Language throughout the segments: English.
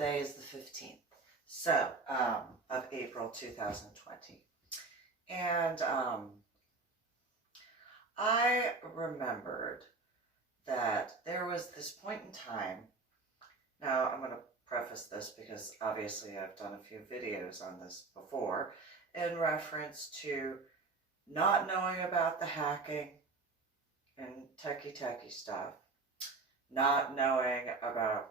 today is the 15th, so, of April 2020. And I remembered that there was this point in time. Now, I'm going to preface this because obviously I've done a few videos on this before in reference to not knowing about the hacking and techie stuff, not knowing about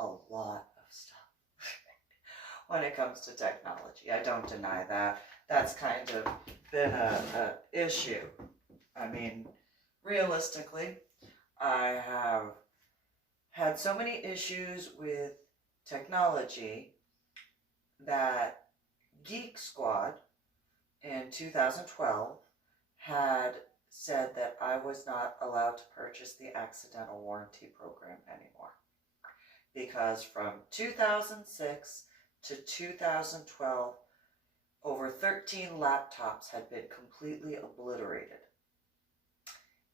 a lot of stuff when it comes to technology. I don't deny that. That's kind of been a issue. I mean, realistically, I have had so many issues with technology that Geek Squad in 2012 had said that I was not allowed to purchase the accidental warranty program anymore. Because from 2006 to 2012, over 13 laptops had been completely obliterated.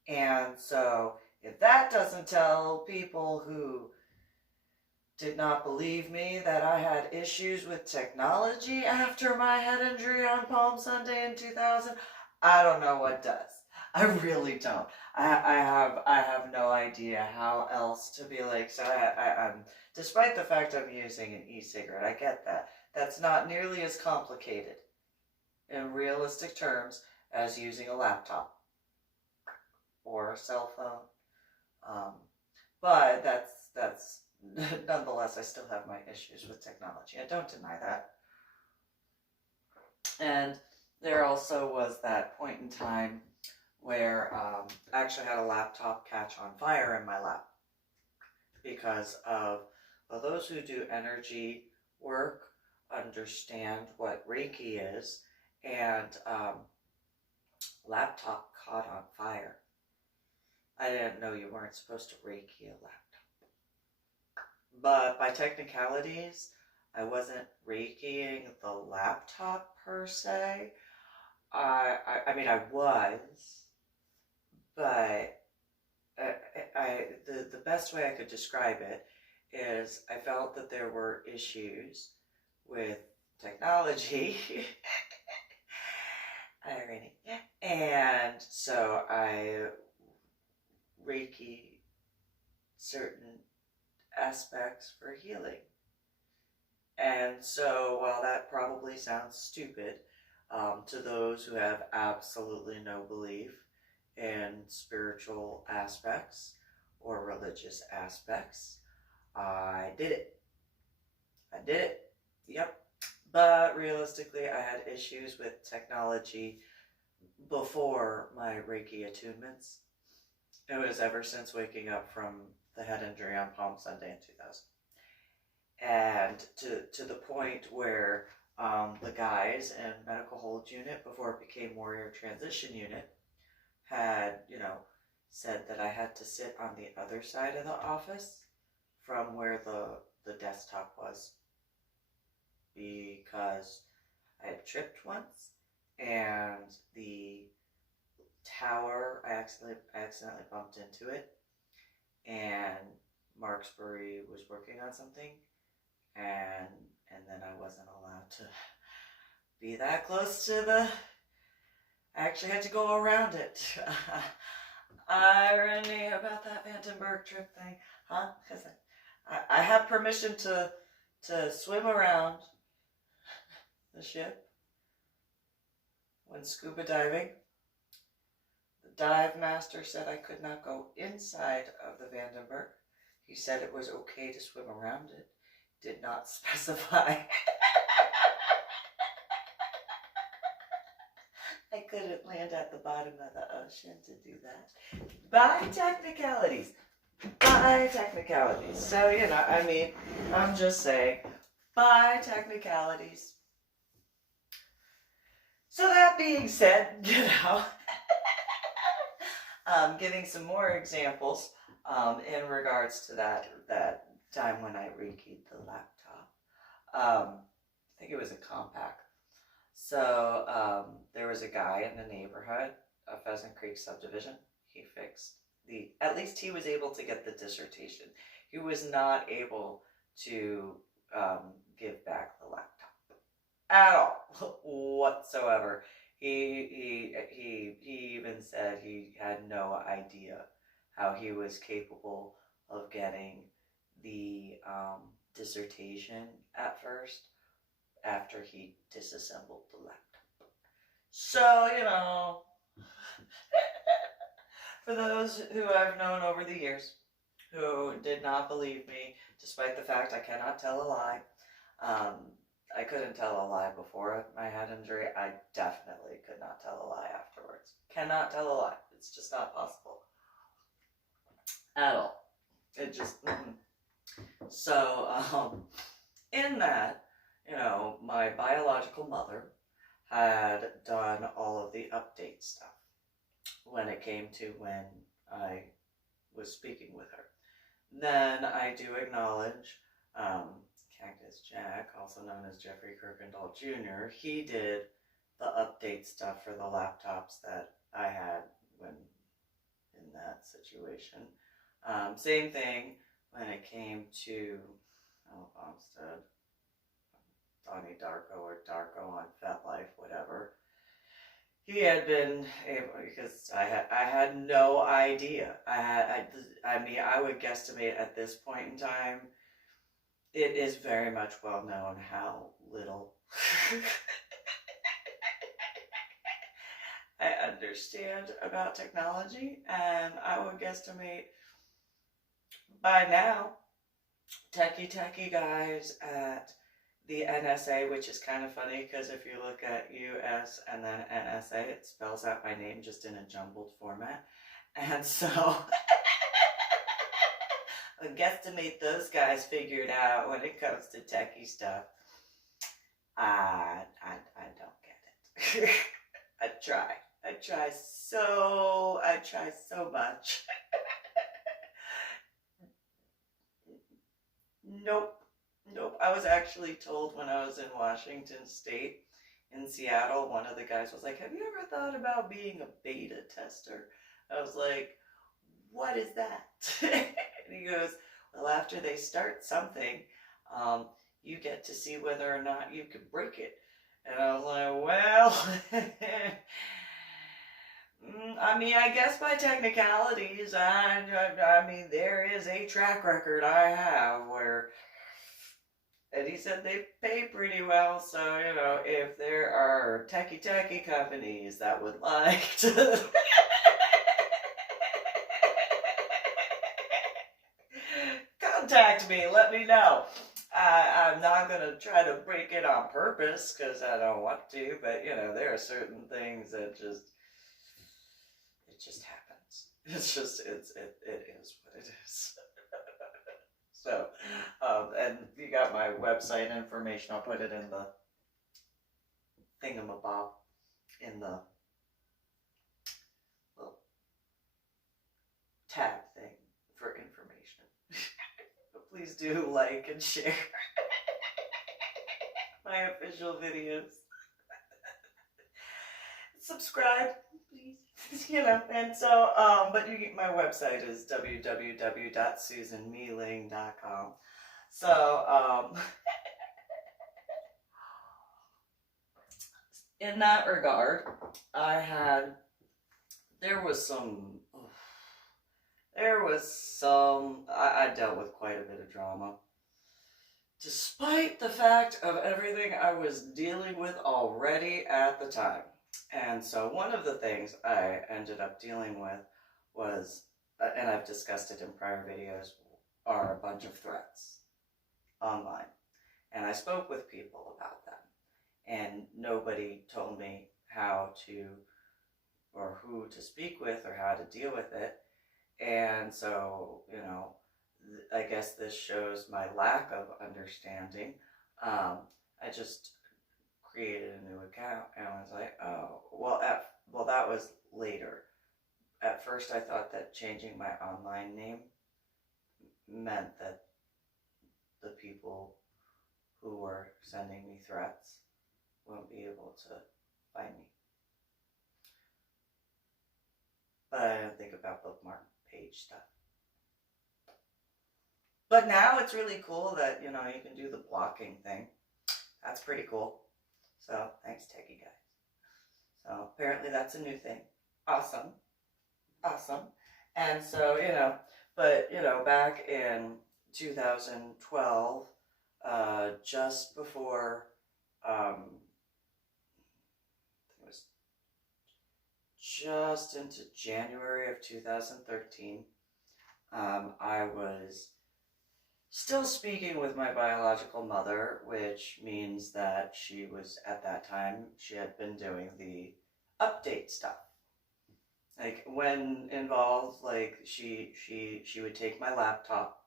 And so, if that doesn't tell people who did not believe me that I had issues with technology after my head injury on Palm Sunday in 2000, I don't know what does. I really don't. I have no idea how else to be like. So I'm, despite the fact I'm using an e-cigarette, I get that. That's not nearly as complicated in realistic terms as using a laptop or a cell phone. But that's nonetheless, I still have my issues with technology. I don't deny that. And there also was that point in time where I actually had a laptop catch on fire in my lap because of, well, those who do energy work understand what Reiki is, and laptop caught on fire. I didn't know you weren't supposed to Reiki a laptop. But by technicalities, I wasn't Reikiing the laptop per se. I mean, I was, but the best way I could describe it is I felt that there were issues with technology. Irony. And so I Reiki certain aspects for healing. And so while that probably sounds stupid to those who have absolutely no belief in spiritual aspects or religious aspects, I did it. Yep. But realistically, I had issues with technology before my Reiki attunements. It was ever since waking up from the head injury on Palm Sunday in 2000. And to the point where the guys in medical hold unit, before it became warrior transition unit, had, said that I had to sit on the other side of the office from where the desktop was, because I had tripped once and the tower, I accidentally bumped into it, and Marksbury was working on something, and then I wasn't allowed to be that close to I actually had to go around it. Irony about that Vandenberg trip thing, huh? Because I have permission to swim around the ship when scuba diving. The dive master said I could not go inside of the Vandenberg. He said it was okay to swim around it. Did not specify. I couldn't land at the bottom of the ocean to do that. By technicalities. So, I'm just saying, by technicalities. So that being said, giving some more examples in regards to that time when I Reiki'd the laptop. I think it was a compact. So there was a guy in the neighborhood, a Pheasant Creek subdivision. He fixed at least he was able to get the dissertation. He was not able to give back the laptop at all whatsoever. He even said he had no idea how he was capable of getting the dissertation at first after he disassembled the laptop. So, you know, for those who I've known over the years who did not believe me, despite the fact I cannot tell a lie, I couldn't tell a lie before my head injury. I definitely could not tell a lie afterwards. Cannot tell a lie. It's just not possible. At all. It just, So, in that, you know, my biological mother had done all of the update stuff when it came to when I was speaking with her. Then I do acknowledge Cactus Jack, also known as Jeffrey Kirkendall Jr., he did the update stuff for the laptops that I had when in that situation. Same thing when it came to Olmsted, Donnie Darko or Darko on FetLife, whatever. He had been able, because I had no idea. I mean, I would guesstimate at this point in time, it is very much well known how little I understand about technology, and I would guesstimate by now, techie guys at the NSA, which is kind of funny because if you look at US and then NSA, it spells out my name just in a jumbled format. And so I guesstimate those guys figured out when it comes to techie stuff. I don't get it. I try so much. Nope. I was actually told when I was in Washington State, in Seattle, one of the guys was like, have you ever thought about being a beta tester? I was like, what is that? And he goes, well, after they start something, you get to see whether or not you can break it. And I was like, well, I mean, I guess by technicalities, I mean, there is a track record I have where, and he said they pay pretty well, so, you know, if there are techie companies that would like to contact me, let me know. I'm not going to try to break it on purpose, because I don't want to, but, you know, there are certain things that just happens. It's just, it is what it is. So, and you got my website information. I'll put it in the thingamabob, in the little tab thing for information. But please do like and share my official videos. Subscribe, please. You know, and so, but my website is www.susanmeeling.com. So, in that regard, there was some, I dealt with quite a bit of drama. Despite the fact of everything I was dealing with already at the time. And so one of the things I ended up dealing with was, and I've discussed it in prior videos, are a bunch of threats online. And I spoke with people about them. And nobody told me how to, or who to speak with, or how to deal with it. And so, you know, I guess this shows my lack of understanding. I just created a new account and was like, oh, well, that was later. At first I thought that changing my online name meant that the people who were sending me threats won't be able to find me. But I didn't think about bookmark page stuff. But now it's really cool that, you can do the blocking thing. That's pretty cool. So thanks, techie guys. So apparently that's a new thing. Awesome. Awesome. And so, but, back in 2012, just before, it was just into January of 2013, I was still speaking with my biological mother, which means that she was, at that time, she had been doing the update stuff. Like, when involved, like, she would take my laptop,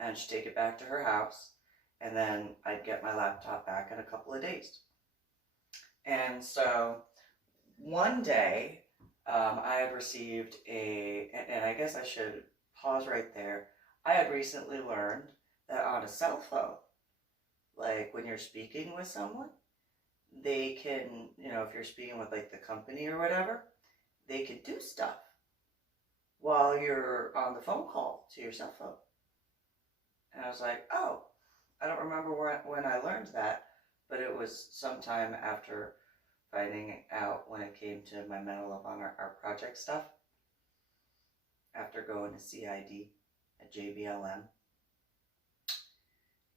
and she'd take it back to her house, and then I'd get my laptop back in a couple of days. And so, one day, I had received and I guess I should pause right there. I had recently learned that on a cell phone, like when you're speaking with someone, they can, if you're speaking with like the company or whatever, they could do stuff while you're on the phone call to your cell phone. And I was like, oh, I don't remember when I learned that, but it was sometime after finding out when it came to my Medal of Honor art project stuff, after going to CID at JBLM.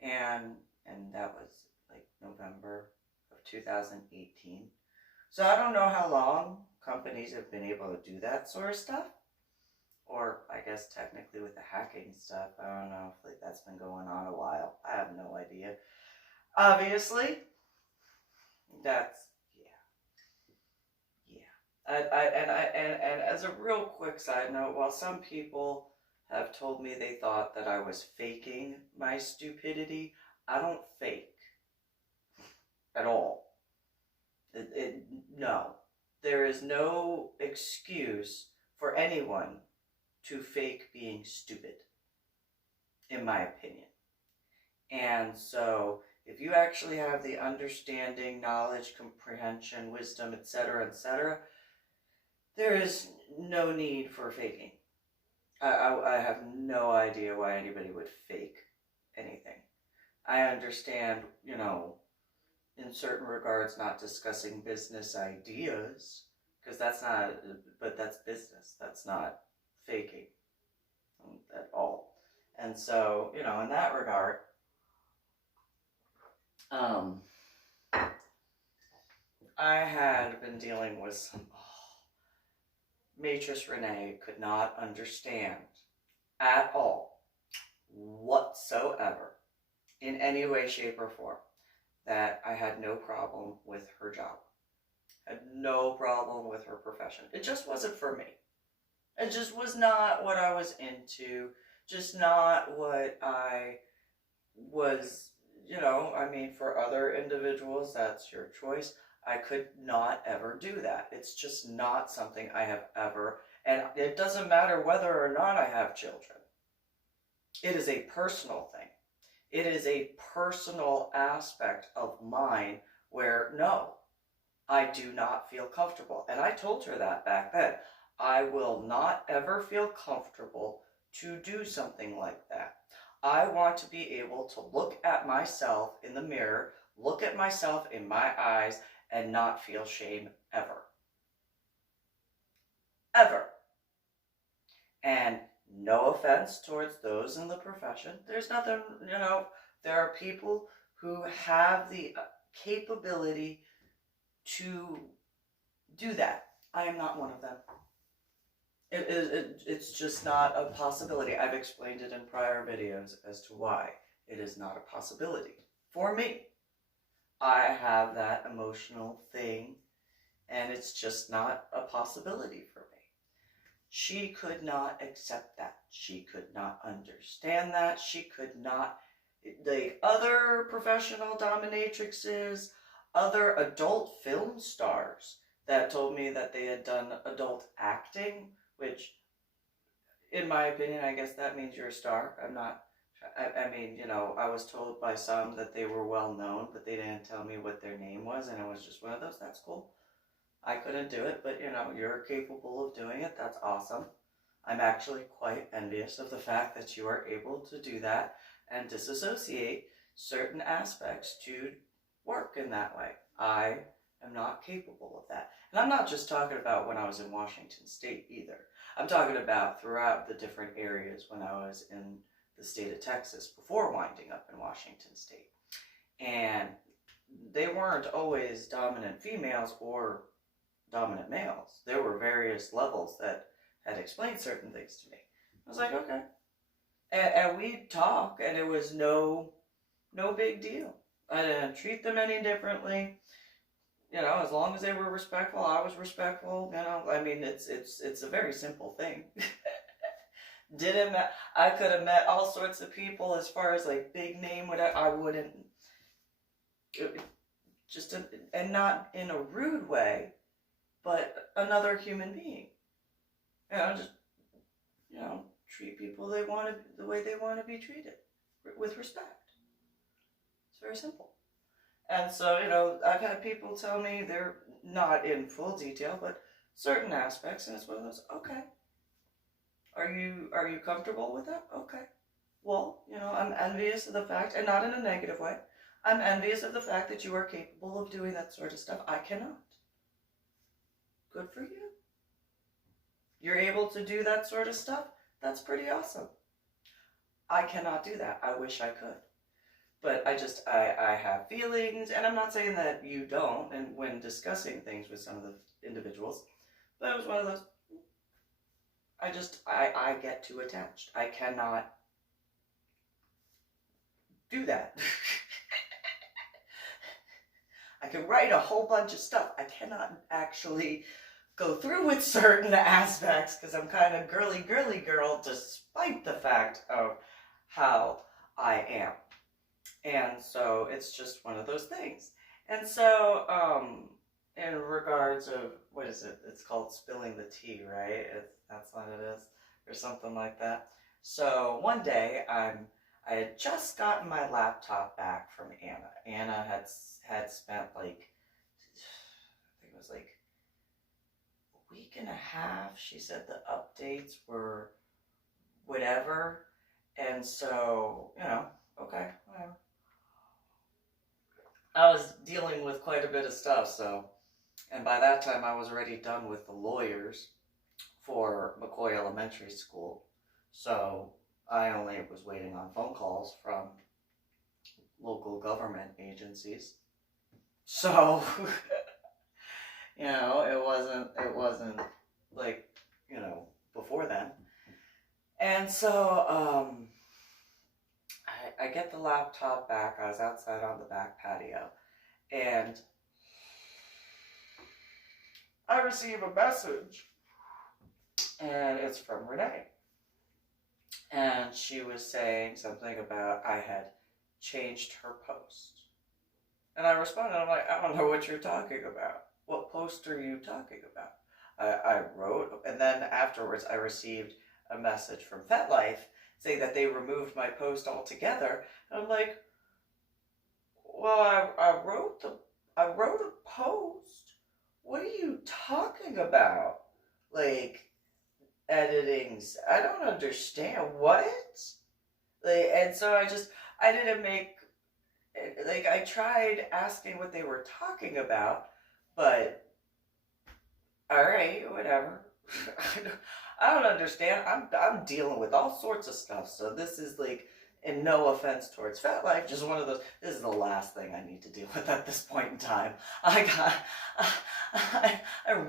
And that was like November of 2018. So I don't know how long companies have been able to do that sort of stuff. Or I guess technically with the hacking stuff, I don't know if like that's been going on a while. I have no idea. Obviously, that's and as a real quick side note, while some people have told me they thought that I was faking my stupidity, I don't fake at all. No, there is no excuse for anyone to fake being stupid, in my opinion. And so, if you actually have the understanding, knowledge, comprehension, wisdom, etc., there is no need for faking. I have no idea why anybody would fake anything. I understand, in certain regards, not discussing business ideas, because that's not, but that's business. That's not faking at all. And so, in that regard, I had been dealing with some, Matrice Renee could not understand at all, whatsoever, in any way, shape, or form, that I had no problem with her job. Had no problem with her profession. It just wasn't for me. It just was not what I was into. Just not what I was, for other individuals, that's your choice. I could not ever do that. It's just not something I have ever, and it doesn't matter whether or not I have children. It is a personal thing. It is a personal aspect of mine where, no, I do not feel comfortable. And I told her that back then. I will not ever feel comfortable to do something like that. I want to be able to look at myself in the mirror, look at myself in my eyes, and not feel shame ever. Ever. And no offense towards those in the profession. There's nothing, there are people who have the capability to do that. I am not one of them. It's just not a possibility. I've explained it in prior videos as to why it is not a possibility for me. I have that emotional thing, and it's just not a possibility for me. She could not accept that. She could not understand that. She could not. The other professional dominatrixes, other adult film stars that told me that they had done adult acting, which, in my opinion, I guess that means you're a star. I was told by some that they were well known, but they didn't tell me what their name was, and it was just one of those. That's cool. I couldn't do it, but you're capable of doing it. That's awesome. I'm actually quite envious of the fact that you are able to do that and disassociate certain aspects to work in that way. I am not capable of that. And I'm not just talking about when I was in Washington State either. I'm talking about throughout the different areas when I was in the state of Texas before winding up in Washington State. And they weren't always dominant females or dominant males. There were various levels that had explained certain things to me. I was like, okay. And we'd talk, and it was no big deal. I didn't treat them any differently. You know, as long as they were respectful, I was respectful. You know, I mean, it's a very simple thing. I could have met all sorts of people as far as like big name, whatever. I wouldn't. And not in a rude way, but another human being. You know, just, you know, treat people the way they want to be treated, with respect. It's very simple. And so, you know, I've had people tell me, they're not in full detail, but certain aspects, and it's one of those, okay. Are you comfortable with that? Okay. Well, you know, I'm envious of the fact, and not in a negative way, I'm envious of the fact that you are capable of doing that sort of stuff. I cannot. Good for you. You're able to do that sort of stuff? That's pretty awesome. I cannot do that. I wish I could. But I have feelings, and I'm not saying that you don't, and when discussing things with some of the individuals, but it was one of those, I get too attached. I cannot do that. I can write a whole bunch of stuff. I cannot actually go through with certain aspects because I'm kind of girly girl despite the fact of how I am. And so it's just one of those things. And so in regards of, what is it? It's called spilling the tea, right? That's what it is, or something like that. So one day I had just gotten my laptop back from Anna. Anna had spent like, I think it was like a week and a half. She said the updates were whatever. And so, you know, okay, whatever. I was dealing with quite a bit of stuff, so, and by that time I was already done with the lawyers for McCoy Elementary School. So I only was waiting on phone calls from local government agencies. So, you know, it wasn't like, you know, before then. And so, I get the laptop back. I was outside on the back patio, and I receive a message, and it's from Renee. And she was saying something about I had changed her post. And I responded, I'm like, I don't know what you're talking about. What post are you talking about? I wrote, and then afterwards I received a message from FetLife saying that they removed my post altogether. And I'm like, well, I wrote a post. What are you talking about? Like, editings. I don't understand. What? Like, and so I didn't make, like, I tried asking what they were talking about, but alright, whatever. I don't understand. I'm dealing with all sorts of stuff, so this is like, and no offense towards FetLife, just one of those, this is the last thing I need to deal with at this point in time. I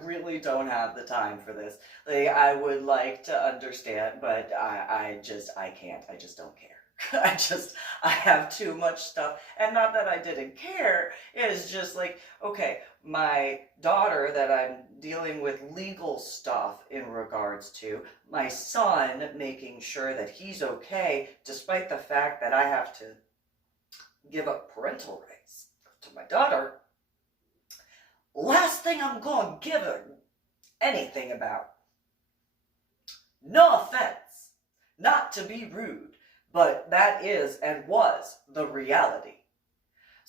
really don't have the time for this. Like, I would like to understand, but I can't. I just don't care. I have too much stuff. And not that I didn't care, it's just like, okay, my daughter that I'm dealing with legal stuff in regards to, my son making sure that he's okay, despite the fact that I have to give up parental rights to my daughter. Last thing I'm going to give her anything about. No offense, not to be rude, but that is and was the reality.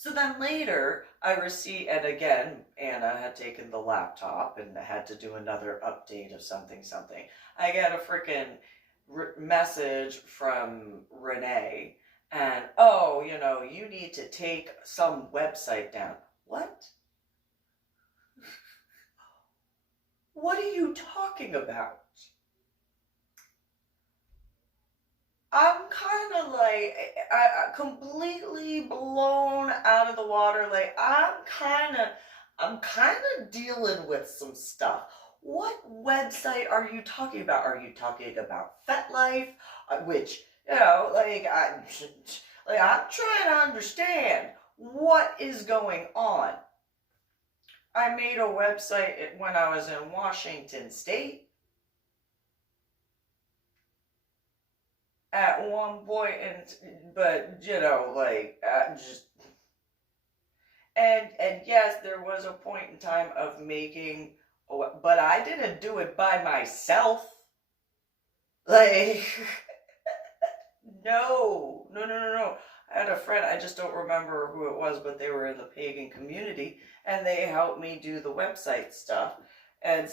So then later, I received, and again, Anna had taken the laptop and had to do another update of something. I get a freaking message from Renee, and oh, you need to take some website down. What? What are you talking about? I'm kind of like, I completely blown out of the water. Like, I'm kind of dealing with some stuff. What website are you talking about? Are you talking about FetLife? Which, I'm trying to understand what is going on. I made a website when I was in Washington State. At one point, but and yes, there was a point in time of making, but I didn't do it by myself. Like, no. I had a friend, I just don't remember who it was, but they were in the pagan community, and they helped me do the website stuff, and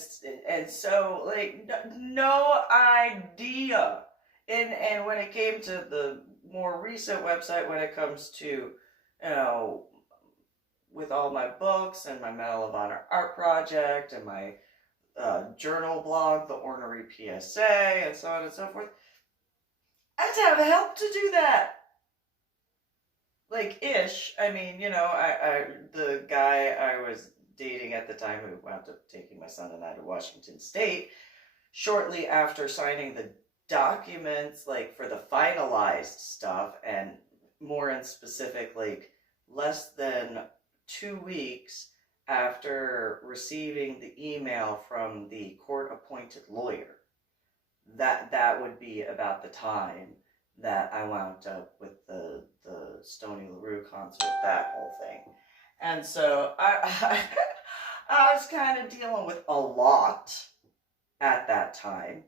so, like, no idea. And when it came to the more recent website, when it comes to, with all my books and my Medal of Honor art project and my journal blog, the Ornery PSA, and so on and so forth, I had to have help to do that. Like, ish. I mean, the guy I was dating at the time who wound up taking my son and I to Washington State, shortly after signing the documents, like, for the finalized stuff, and more in specific, like, less than 2 weeks after receiving the email from the court-appointed lawyer, that would be about the time that I wound up with the Stoney LaRue concert, that whole thing. And so I was kind of dealing with a lot at that time.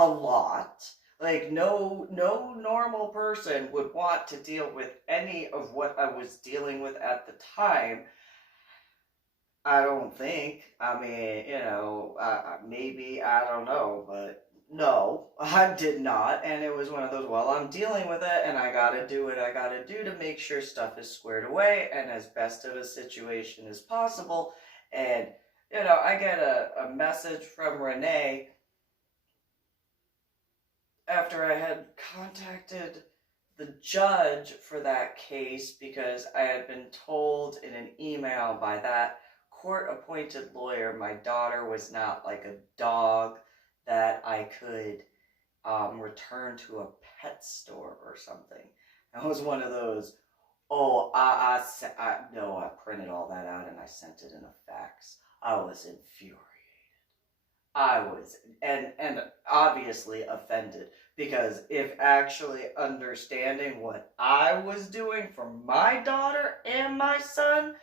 A lot. Like, no normal person would want to deal with any of what I was dealing with at the time. I don't think. I mean, maybe, I don't know, but no, I did not. And it was one of those, well, I'm dealing with it, and I gotta do what I gotta do to make sure stuff is squared away and as best of a situation as possible. And, I get a message from Renee after I had contacted the judge for that case, because I had been told in an email by that court-appointed lawyer my daughter was not like a dog that I could return to a pet store or something. It was one of those, I printed all that out and I sent it in a fax. I was infuriated. I was, and obviously offended, because if actually understanding what I was doing for my daughter and my son,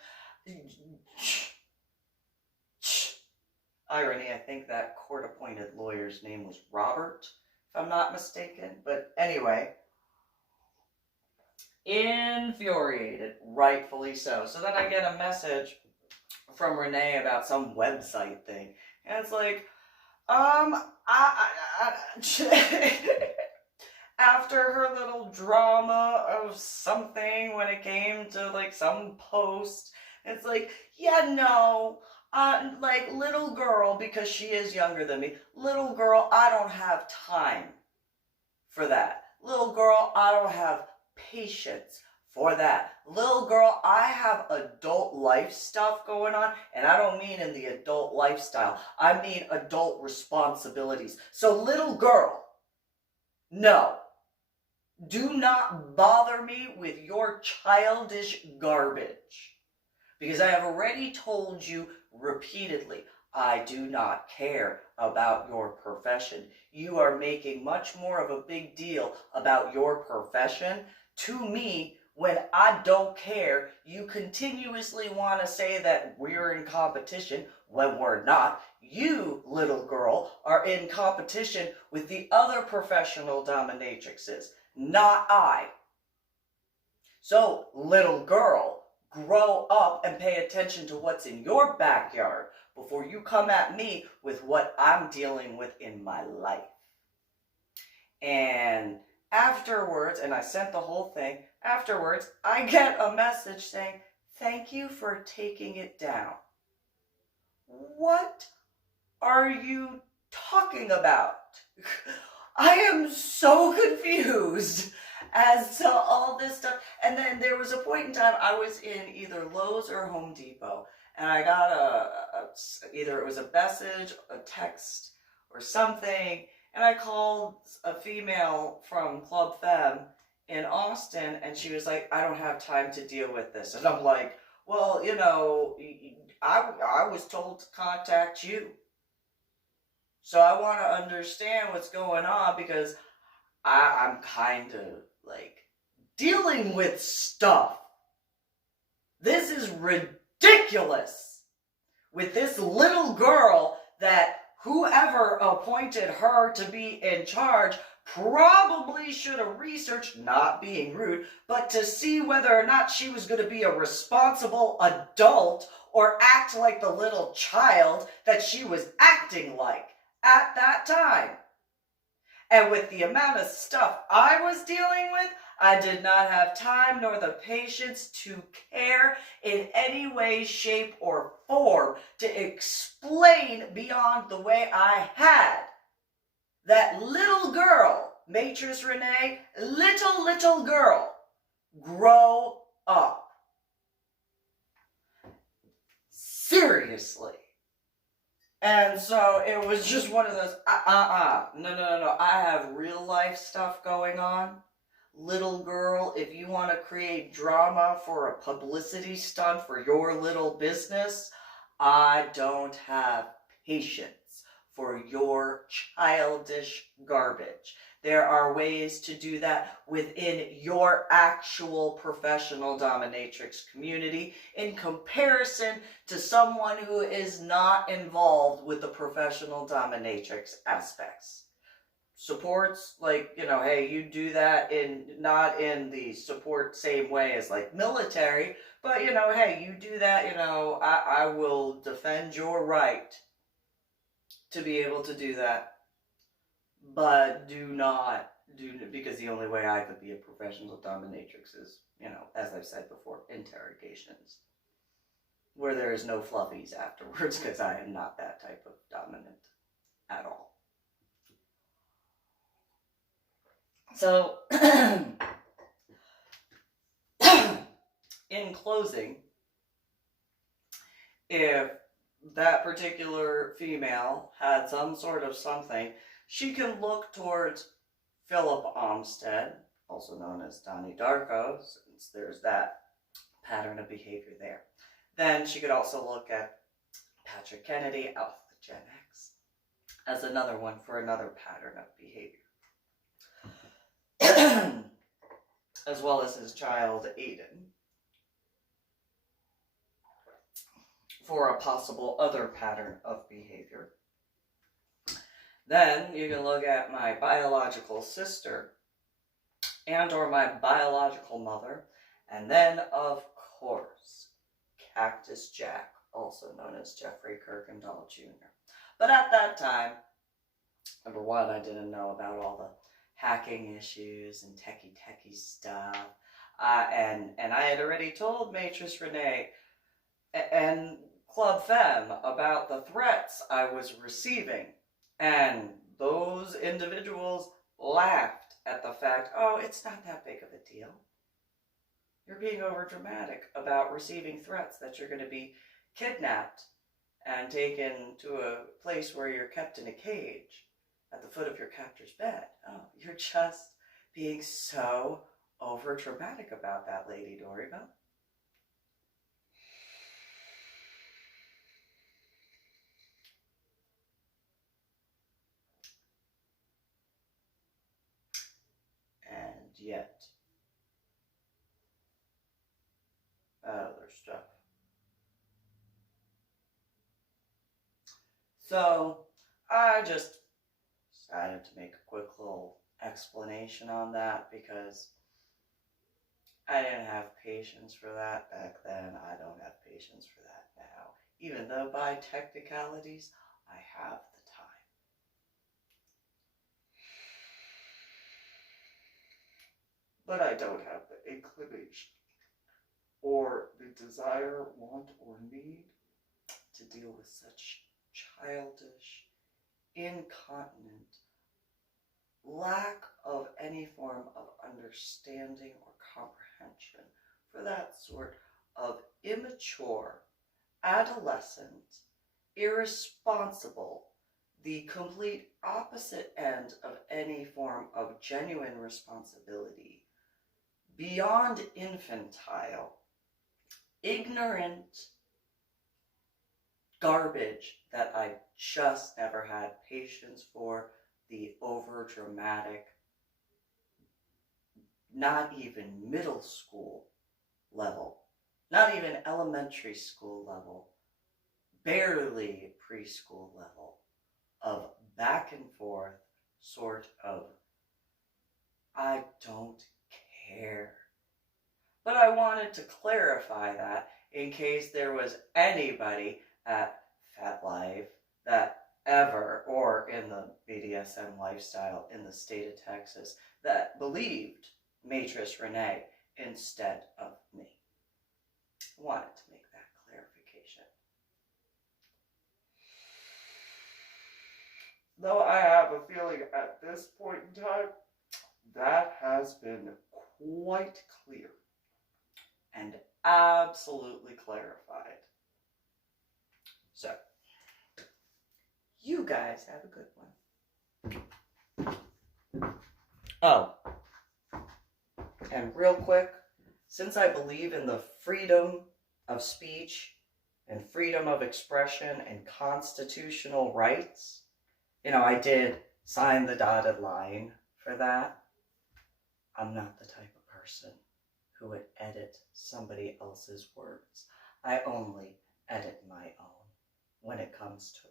irony, I think that court-appointed lawyer's name was Robert, if I'm not mistaken, but anyway, infuriated, rightfully so. So then I get a message from Renee about some website thing, and it's like, after her little drama of something when it came to, like, some post, it's like, like, little girl, because she is younger than me, little girl, I don't have time for that. Little girl, I don't have patience for that. Little girl, I have adult life stuff going on, and I don't mean in the adult lifestyle. I mean adult responsibilities. So, little girl, no. Do not bother me with your childish garbage. Because I have already told you repeatedly, I do not care about your profession. You are making much more of a big deal about your profession to me when I don't care. You continuously want to say that we're in competition when we're not. You, little girl, are in competition with the other professional dominatrixes, not I. So, little girl, grow up and pay attention to what's in your backyard before you come at me with what I'm dealing with in my life. And afterwards, and I sent the whole thing, afterwards, I get a message saying, thank you for taking it down. What are you talking about? I am so confused as to all this stuff. And then there was a point in time I was in either Lowe's or Home Depot, and I got either it was a message, a text, or something, and I called a female from Club Femme in Austin, and she was like, I don't have time to deal with this. And I'm like, well, you know, I was told to contact you. So I want to understand what's going on, because I'm kind of like dealing with stuff. This is ridiculous. With this little girl that whoever appointed her to be in charge probably should have researched, not being rude, but to see whether or not she was going to be a responsible adult or act like the little child that she was acting like at that time. And with the amount of stuff I was dealing with, I did not have time nor the patience to care in any way, shape, or form to explain beyond the way I had. That little girl, Matrice Renee, little girl, grow up. Seriously. And so it was just one of those, no. I have real life stuff going on. Little girl, if you want to create drama for a publicity stunt for your little business, I don't have patience for your childish garbage. There are ways to do that within your actual professional dominatrix community in comparison to someone who is not involved with the professional dominatrix aspects. Supports, like, you know, hey, you do that not in the support same way as like military, but, you know, hey, you do that, you know, I will defend your right to be able to do that, but do not because the only way I could be a professional dominatrix is, you know, as I've said before, interrogations, where there is no fluffies afterwards, because I am not that type of dominant at all. So, in closing, if that particular female had some sort of something, she can look towards Philip Olmsted, also known as Donnie Darko, since there's that pattern of behavior there. Then she could also look at Patrick Kennedy, Alpha Gen X, as another one for another pattern of behavior. As well as his child, Aiden, for a possible other pattern of behavior. Then you can look at my biological sister and or my biological mother, and then, of course, Cactus Jack, also known as Jeffrey Kirkendall Jr. But at that time, number one, I didn't know about all the hacking issues and techie stuff. And I had already told Matrice Renee and Club Femme about the threats I was receiving. And those individuals laughed at the fact, oh, it's not that big of a deal. You're being overdramatic about receiving threats that you're going to be kidnapped and taken to a place where you're kept in a cage at the foot of your captor's bed. Oh, you're just being so overdramatic about that, Lady Dori. And yet, other stuff. So, I just decided to make a quick little explanation on that, because I didn't have patience for that back then. I don't have patience for that now. Even though by technicalities, I have the time. But I don't have the inclination or the desire, want, or need to deal with such childish, incontinent, lack of any form of understanding or comprehension for that sort of immature, adolescent, irresponsible, the complete opposite end of any form of genuine responsibility, beyond infantile, ignorant garbage that I just never had patience for, the over-dramatic, not even middle school level, not even elementary school level, barely preschool level of back and forth sort of, I don't care. But I wanted to clarify that in case there was anybody at Fat Life that ever, or in the BDSM lifestyle in the state of Texas, that believed Matrice Renee instead of me. I wanted to make that clarification. Though I have a feeling at this point in time, that has been quite clear and absolutely clarified. So, you guys have a good one. Oh, and real quick, since I believe in the freedom of speech and freedom of expression and constitutional rights, I did sign the dotted line for that. I'm not the type of person who would edit somebody else's words. I only edit my own when it comes to